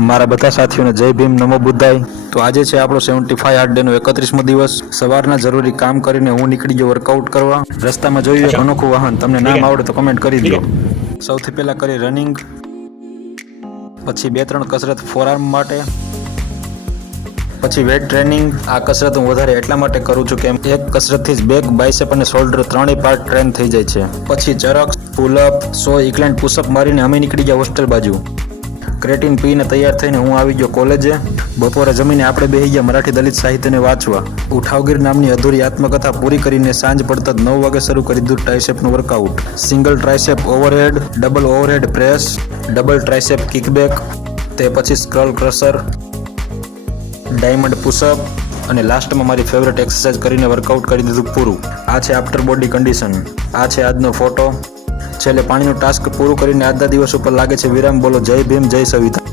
મારા બધા સાથીઓને જય ભીમ, નમો બુદ્ધાય। તો આજે છે આપણો 75 હાર્ટ ડેનો 31મો દિવસ। સવારના જરૂરી કામ કરીને હું નીકળી ગયો વર્કઆઉટ કરવા। રસ્તામાં જોયું એક અનોખું વાહન, તમને નામ આવડે તો કમેન્ટ કરી દો। સૌથી પહેલા કરી રનિંગ, પછી 2-3 કસરત ફોરઆર્મ માટે, પછી વેટ ટ્રેનિંગ। આ કસરત હું વધારે એટલા માટે કરું છું કે એક કસરતથી જ બેક, બાયસેપ અને શોલ્ડર ત્રણેય પાર્ટ ટ્રેન થઈ જાય છે। પછી ચરક, પુલઅપ, 100 ઇક્લાઇન પુશઅપ મારીને અમે નીકળી ગયા હોસ્ટેલ બાજુ। ક્રેટીન પીને તૈયાર થઈને હું આવી ગયો કોલેજે। બપોરે જમીને આપણે બેસી ગયા મરાઠી દલિત સાહિત્યને વાંચવા। ઉઠાવગીર નામની અધૂરી આત્મકથા પૂરી કરીને સાંજ પડતા જ 9 વાગે શરૂ કરી દીધું ટ્રાઇસેપનું workout. Single tricep overhead, double overhead press, double tricep kickback, તે પછી સ્ક્રલ ક્રશર, ડાયમંડ પુશઅપ અને લાસ્ટમાં મારી ફેવરેટ એક્સરસાઇઝ કરીને વર્કઆઉટ કરી દીધું પૂરું। આ છે આફ્ટર બોડી કન્ડિશન। આ છે આજનો ફોટો। છેલ્લે પાણીનું ટાસ્ક પૂરું કરીને આજના દિવસ ઉપર લાગે છે વિરામ। બોલો જય ભીમ, જય સંવિધાન।